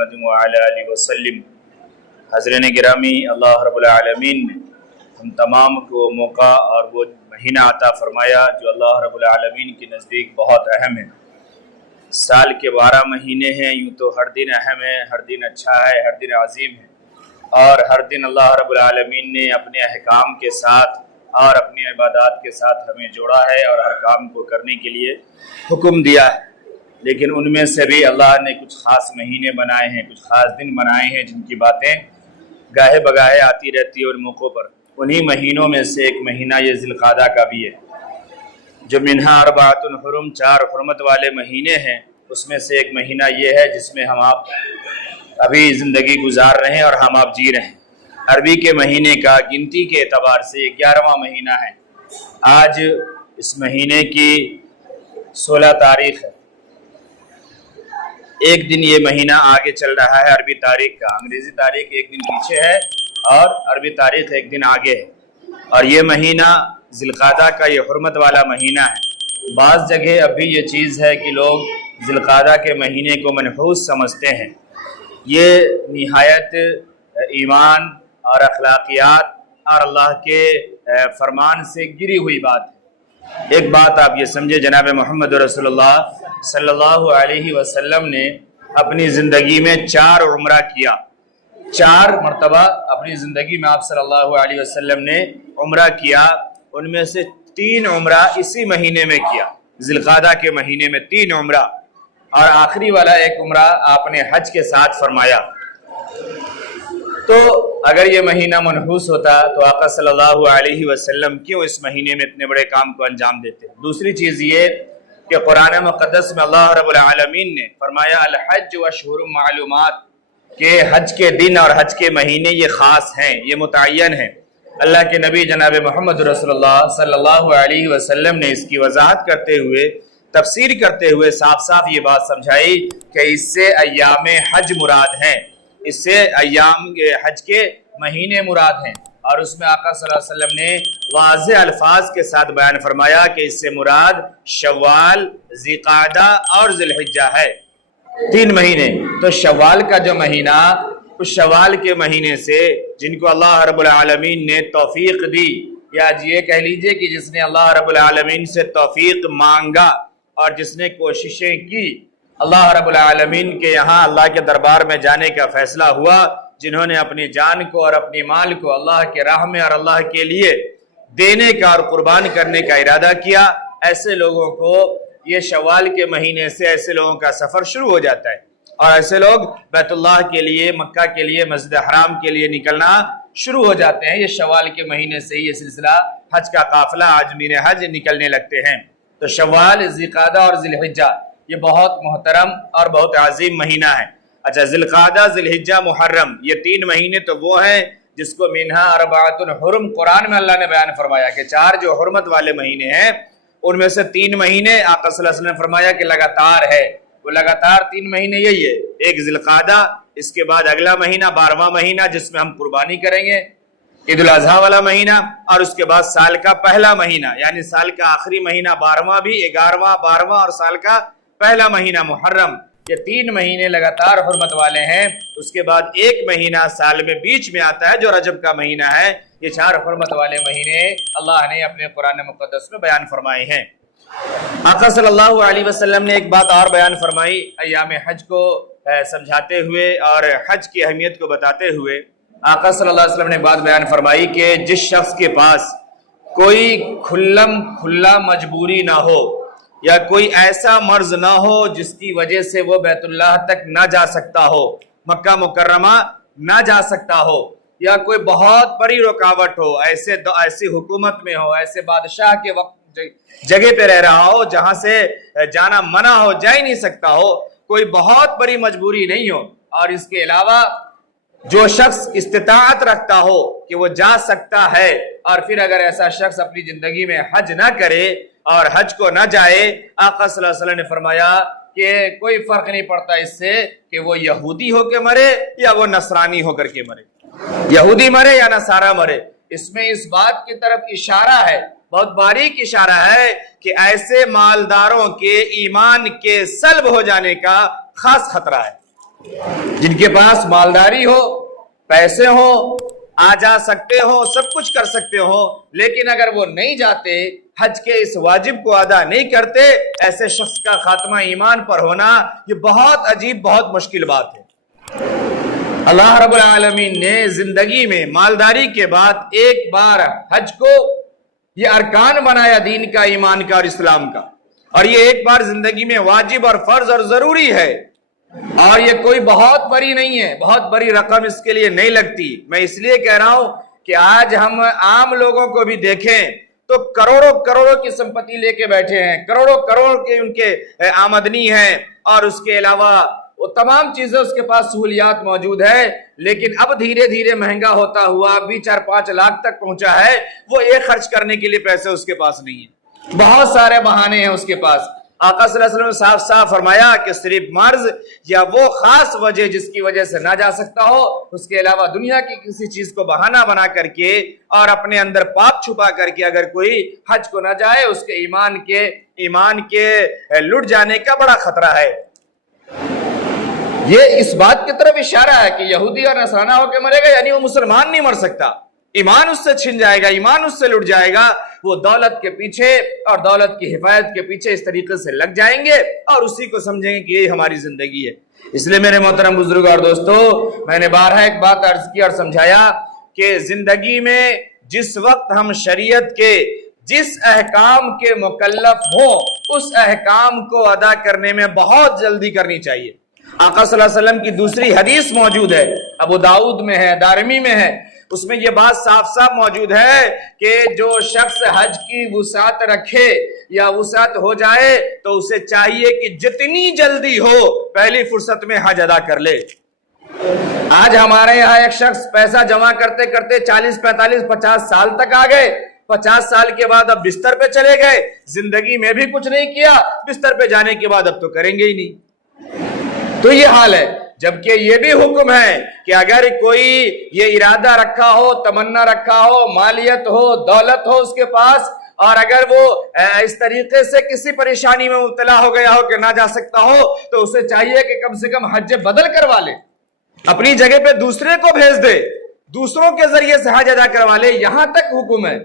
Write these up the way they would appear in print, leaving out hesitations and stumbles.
محمد وعلی آلہ وسلم۔ حضرین گرامی، اللہ رب العالمین نے ہم تمام کو موقع اور وہ مہینہ عطا فرمایا جو اللہ رب العالمین کے نزدیک بہت اہم ہے۔ سال کے 12 مہینے ہیں، یوں تو ہر دن اہم ہے، ہر دن اچھا ہے، ہر دن عظیم ہے، اور ہر دن اللہ رب العالمین نے اپنے احکام کے ساتھ اور اپنی عبادات کے ساتھ ہمیں جوڑا ہے اور ہر کام کو کرنے کے لیے حکم دیا ہے۔ لیکن ان میں سے بھی اللہ نے کچھ خاص مہینے بنائے ہیں، کچھ خاص دن بنائے ہیں جن کی باتیں گاہے بگاہے آتی رہتی ہے ان موقعوں پر۔ انہی مہینوں میں سے ایک مہینہ یہ ذی القعدہ کا بھی ہے، جو منہا اربعۃ حرم، 4 حرمت والے مہینے ہیں۔ اس میں سے ایک مہینہ یہ ہے جس میں ہم آپ ابھی زندگی گزار رہے ہیں اور ہم آپ جی رہے ہیں۔ عربی کے مہینے کا گنتی کے اعتبار سے 11واں مہینہ ہے۔ آج اس مہینے کی 16 تاریخ ہے۔ ایک دن یہ مہینہ آگے چل رہا ہے عربی تاریخ کا، انگریزی تاریخ ایک دن پیچھے ہے اور عربی تاریخ ایک دن آگے ہے۔ اور یہ مہینہ ذی القعدہ کا یہ حرمت والا مہینہ ہے۔ بعض جگہ اب بھی یہ چیز ہے کہ لوگ ذی القعدہ کے مہینے کو منحوس سمجھتے ہیں۔ یہ نہایت ایمان اور اخلاقیات اور اللہ کے فرمان سے گری ہوئی بات ہے۔ ایک بات آپ یہ سمجھے، جناب محمد رسول اللہ صلی اللہ علیہ وسلم نے اپنی زندگی میں 4 عمرہ کیا۔ 4 مرتبہ اپنی زندگی میں آپ صلی اللہ علیہ وسلم نے عمرہ کیا۔ ان میں سے 3 عمرہ اسی مہینے میں کیا، ذی القعدہ کے مہینے میں 3 عمرہ، اور آخری والا ایک عمرہ آپ نے حج کے ساتھ فرمایا۔ تو اگر یہ مہینہ منحوس ہوتا تو آقا صلی اللہ علیہ وسلم کیوں اس مہینے میں اتنے بڑے کام کو انجام دیتے؟ دوسری چیز یہ کہ قرآن مقدس میں اللہ رب العالمین نے فرمایا الحج اشہر معلومات، کہ حج کے دن اور حج کے مہینے یہ خاص ہیں، یہ متعین ہیں۔ اللہ کے نبی جناب محمد رسول اللہ صلی اللہ علیہ وسلم نے اس کی وضاحت کرتے ہوئے، تفسیر کرتے ہوئے صاف صاف یہ بات سمجھائی کہ اس سے ایام حج مراد ہیں، اس سے ایام حج کے مہینے مراد ہیں۔ اور اس میں آقا صلی اللہ علیہ وسلم نے واضح الفاظ کے ساتھ بیان فرمایا کہ اس سے مراد شوال، ذی قعدہ اور ذی الحجہ ہے، 3 مہینے۔ تو شوال کا جو مہینہ، اس شوال کے مہینے سے جن کو اللہ رب العالمین نے توفیق دی، یا یہ کہہ لیجئے کہ جس نے اللہ رب العالمین سے توفیق مانگا اور جس نے کوششیں کی، اللہ رب العالمین کے یہاں اللہ کے دربار میں جانے کا فیصلہ ہوا، جنہوں نے اپنی جان کو اور اپنی مال کو اللہ کے راہ میں اور اللہ کے لیے دینے کا اور قربان کرنے کا ارادہ کیا، ایسے لوگوں کو یہ شوال کے مہینے سے ایسے لوگوں کا سفر شروع ہو جاتا ہے، اور ایسے لوگ بیت اللہ کے لیے، مکہ کے لیے، مسجد حرام کے لیے نکلنا شروع ہو جاتے ہیں۔ یہ شوال کے مہینے سے یہ سلسلہ حج کا قافلہ عازمین حج نکلنے لگتے ہیں۔ تو شوال، ذی قعدہ اور ذی الحجہ یہ بہت محترم اور بہت عظیم مہینہ ہے۔ اچھا، ذی القعدہ، ذی الحجہ، محرم، یہ 3 مہینے تو وہ ہیں جس کو منہا اربعۃ حرم قرآن میں اللہ نے بیان فرمایا کہ 4 جو حرمت والے مہینے ہیں ان میں سے 3 مہینے آقا صلی اللہ علیہ وسلم نے فرمایا کہ لگاتار ہے، وہ لگاتار 3 مہینے یہی ہے، ایک ذی القعدہ، اس کے بعد اگلا مہینہ 12واں مہینہ جس میں ہم قربانی کریں گے، عید الاضحیٰ والا مہینہ، اور اس کے بعد سال کا پہلا مہینہ، یعنی سال کا آخری مہینہ 12واں بھی، 11واں، 12واں اور سال کا پہلا مہینہ محرم۔ یہ 3 مہینے لگاتار حرمت والے ہیں۔ اس کے بعد ایک مہینہ سال میں بیچ میں آتا ہے جو رجب کا مہینہ ہے۔ یہ 4 حرمت والے مہینے اللہ نے اپنے قرآن مقدس میں بیان فرمائے ہیں۔ آقا صلی اللہ علیہ وسلم نے ایک بات اور بیان فرمائی ایام حج کو سمجھاتے ہوئے اور حج کی اہمیت کو بتاتے ہوئے۔ آقا صلی اللہ علیہ وسلم نے ایک بات بیان فرمائی کہ جس شخص کے پاس کوئی کھلا مجبوری نہ ہو، یا کوئی ایسا مرض نہ ہو جس کی وجہ سے وہ بیت اللہ تک نہ جا سکتا ہو، مکہ مکرمہ نہ جا سکتا ہو، یا کوئی بہت بڑی رکاوٹ ہو، ایسی حکومت میں ہو، ایسے بادشاہ کے وقت جگہ پہ رہ رہا ہو جہاں سے جانا منع ہو، جا ہی نہیں سکتا ہو، کوئی بہت بڑی مجبوری نہیں ہو، اور اس کے علاوہ جو شخص استطاعت رکھتا ہو کہ وہ جا سکتا ہے، اور پھر اگر ایسا شخص اپنی زندگی میں حج نہ کرے اور حج کو نہ جائے، آقا صلی اللہ علیہ وسلم نے فرمایا کہ کوئی فرق نہیں پڑتا اس سے کہ وہ یہودی ہو کے مرے یا وہ نصرانی ہو کر کے مرے، یہودی مرے یا نصارہ مرے۔ اس میں اس بات کی طرف اشارہ ہے، بہت باریک اشارہ ہے کہ ایسے مالداروں کے ایمان کے سلب ہو جانے کا خاص خطرہ ہے۔ جن کے پاس مالداری ہو، پیسے ہو، آ جا سکتے ہو، سب کچھ کر سکتے ہو، لیکن اگر وہ نہیں جاتے، حج کے اس واجب کو ادا نہیں کرتے، ایسے شخص کا خاتمہ ایمان پر ہونا یہ بہت عجیب، بہت مشکل بات ہے۔ اللہ رب العالمین نے زندگی میں مالداری کے بعد ایک بار حج کو یہ ارکان بنایا دین کا، ایمان کا اور اسلام کا، اور یہ ایک بار زندگی میں واجب اور فرض اور ضروری ہے، اور یہ کوئی بہت بڑی نہیں ہے، بہت بڑی رقم اس کے لیے نہیں لگتی۔ میں اس لیے کہہ رہا ہوں کہ آج ہم عام لوگوں کو بھی دیکھیں تو کروڑوں کروڑوں کی سمپتی لے کے بیٹھے ہیں، کروڑوں کروڑ کے ان کے آمدنی ہے، اور اس کے علاوہ وہ تمام چیزیں اس کے پاس سہولیات موجود ہے، لیکن اب دھیرے دھیرے مہنگا ہوتا ہوا اب بھی 4-5 لاکھ تک پہنچا ہے، وہ ایک خرچ کرنے کے لیے پیسے اس کے پاس نہیں ہیں، بہت سارے بہانے ہیں اس کے پاس۔ آقا صلی اللہ علیہ وسلم نے صاف صاف فرمایا کہ صرف مرض یا وہ خاص وجہ جس کی وجہ سے نہ جا سکتا ہو، اس کے علاوہ دنیا کی کسی چیز کو بہانہ بنا کر کے اور اپنے اندر پاپ چھپا کر کے اگر کوئی حج کو نہ جائے، اس کے ایمان کے لٹ جانے کا بڑا خطرہ ہے۔ یہ اس بات کی طرف اشارہ ہے کہ یہودی اور نصرانہ ہو کے مرے گا، یعنی وہ مسلمان نہیں مر سکتا، ایمان اس سے چھن جائے گا، ایمان اس سے لٹ جائے گا، وہ دولت کے پیچھے اور دولت کی حفاظت کے پیچھے اس طریقے سے لگ جائیں گے اور اسی کو سمجھیں گے کہ یہ ہماری زندگی ہے۔ اس لیے میرے محترم بزرگ اور دوستو، میں نے بارہا ایک بات عرض کی اور سمجھایا کہ زندگی میں جس وقت ہم شریعت کے جس احکام کے مکلف ہوں، اس احکام کو ادا کرنے میں بہت جلدی کرنی چاہیے۔ آقا صلی اللہ علیہ وسلم کی دوسری حدیث موجود ہے، ابو داؤد میں ہے، دارمی میں ہے، اس میں یہ بات صاف صاف موجود ہے کہ جو شخص حج کی وسعت رکھے یا وسعت ہو جائے تو اسے چاہیے کہ جتنی جلدی ہو پہلی فرصت میں حج ادا کر لے۔ آج ہمارے یہاں ایک شخص پیسہ جمع کرتے کرتے 40 45 50 سال تک آ گئے، 50 سال کے بعد اب بستر پہ چلے گئے، زندگی میں بھی کچھ نہیں کیا، بستر پہ جانے کے بعد اب تو کریں گے ہی نہیں۔ تو یہ حال ہے، جبکہ یہ بھی حکم ہے کہ اگر کوئی یہ ارادہ رکھا ہو، تمنا رکھا ہو، مالیت ہو، دولت ہو اس کے پاس، اور اگر وہ اس طریقے سے کسی پریشانی میں مبتلا ہو گیا ہو کہ نہ جا سکتا ہو، تو اسے چاہیے کہ کم سے کم حج بدل کروا لے، اپنی جگہ پہ دوسرے کو بھیج دے، دوسروں کے ذریعے سے حج ادا کروا لے، یہاں تک حکم ہے۔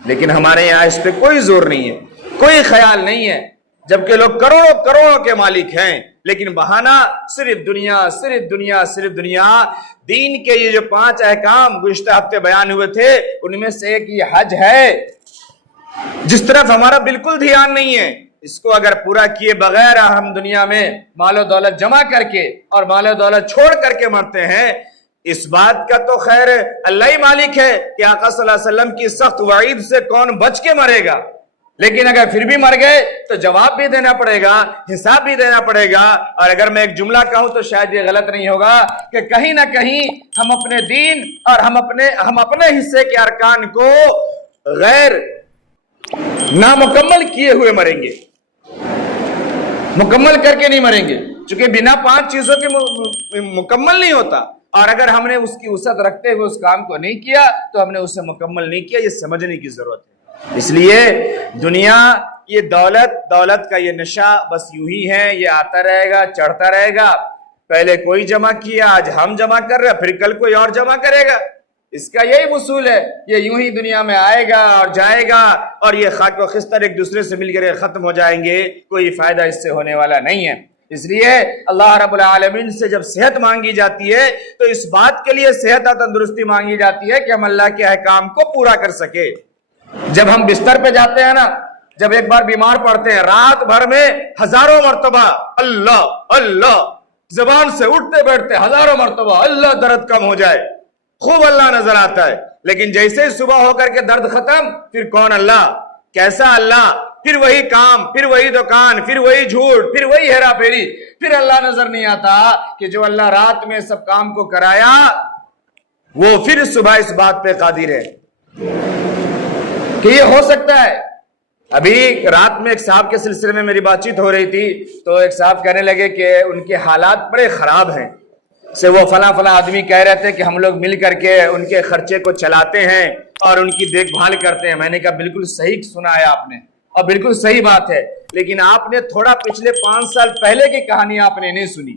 لیکن ہمارے یہاں اس پہ کوئی زور نہیں ہے، کوئی خیال نہیں ہے، جبکہ لوگ کروڑوں کروڑوں کے مالک ہیں، لیکن بہانہ صرف دنیا، صرف دنیا، صرف دنیا۔ دین کے یہ جو 5 احکام گزشتہ ہفتے بیان ہوئے تھے، ان میں سے ایک یہ حج ہے، جس طرف ہمارا بالکل دھیان نہیں ہے۔ اس کو اگر پورا کیے بغیر ہم دنیا میں مال و دولت جمع کر کے اور مال و دولت چھوڑ کر کے مرتے ہیں، اس بات کا تو خیر اللہ ہی مالک ہے کہ آقا صلی اللہ علیہ وسلم کی سخت وعید سے کون بچ کے مرے گا، لیکن اگر پھر بھی مر گئے تو جواب بھی دینا پڑے گا، حساب بھی دینا پڑے گا۔ اور اگر میں ایک جملہ کہوں تو شاید یہ غلط نہیں ہوگا کہ کہیں نہ کہیں ہم اپنے دین اور ہم اپنے حصے کے ارکان کو غیر نامکمل کیے ہوئے مریں گے، مکمل کر کے نہیں مریں گے، چونکہ بنا 5 چیزوں کے مکمل نہیں ہوتا، اور اگر ہم نے اس کی وسعت رکھتے ہوئے اس کام کو نہیں کیا تو ہم نے اسے مکمل نہیں کیا، یہ سمجھنے کی ضرورت ہے۔ اس لیے دنیا، یہ دولت کا یہ نشہ بس یوں ہی ہے، یہ آتا رہے گا، چڑھتا رہے گا، پہلے کوئی جمع کیا، آج ہم جمع کر رہے ہیں، پھر کل کوئی اور جمع کرے گا، اس کا یہی اصول ہے، یہ یوں ہی دنیا میں آئے گا اور جائے گا، اور یہ خاک و خستر ایک دوسرے سے مل کر ختم ہو جائیں گے، کوئی فائدہ اس سے ہونے والا نہیں ہے۔ اس لیے اللہ رب العالمین سے جب صحت مانگی جاتی ہے تو اس بات کے لیے صحت اور تندرستی مانگی جاتی ہے کہ ہم اللہ کے احکام کو پورا کر سکے۔ جب ہم بستر پہ جاتے ہیں نا، جب ایک بار بیمار پڑتے ہیں، رات بھر میں ہزاروں مرتبہ اللہ اللہ زبان سے اٹھتے بیٹھتے ہزاروں مرتبہ اللہ، درد کم ہو جائے، خوب اللہ نظر آتا ہے، لیکن جیسے ہی صبح ہو کر کے درد ختم، پھر کون اللہ، کیسا اللہ، پھر وہی کام، پھر وہی دکان، پھر وہی جھوٹ، پھر وہی ہیرا پھیری، پھر اللہ نظر نہیں آتا کہ جو اللہ رات میں سب کام کو کرایا وہ پھر صبح اس بات پہ قادر ہے کہ یہ ہو سکتا ہے۔ ابھی رات میں ایک صاحب کے سلسلے میں میری بات چیت ہو رہی تھی تو ایک صاحب کہنے لگے کہ ان کے حالات بڑے خراب ہیں، سے وہ فلاں آدمی کہہ رہے تھے کہ ہم لوگ مل کر کے ان کے خرچے کو چلاتے ہیں اور ان کی دیکھ بھال کرتے ہیں۔ میں نے کہا بالکل صحیح سنا ہے آپ نے، اور بالکل صحیح بات ہے، لیکن آپ نے تھوڑا پچھلے 5 سال پہلے کی کہانی آپ نے نہیں سنی۔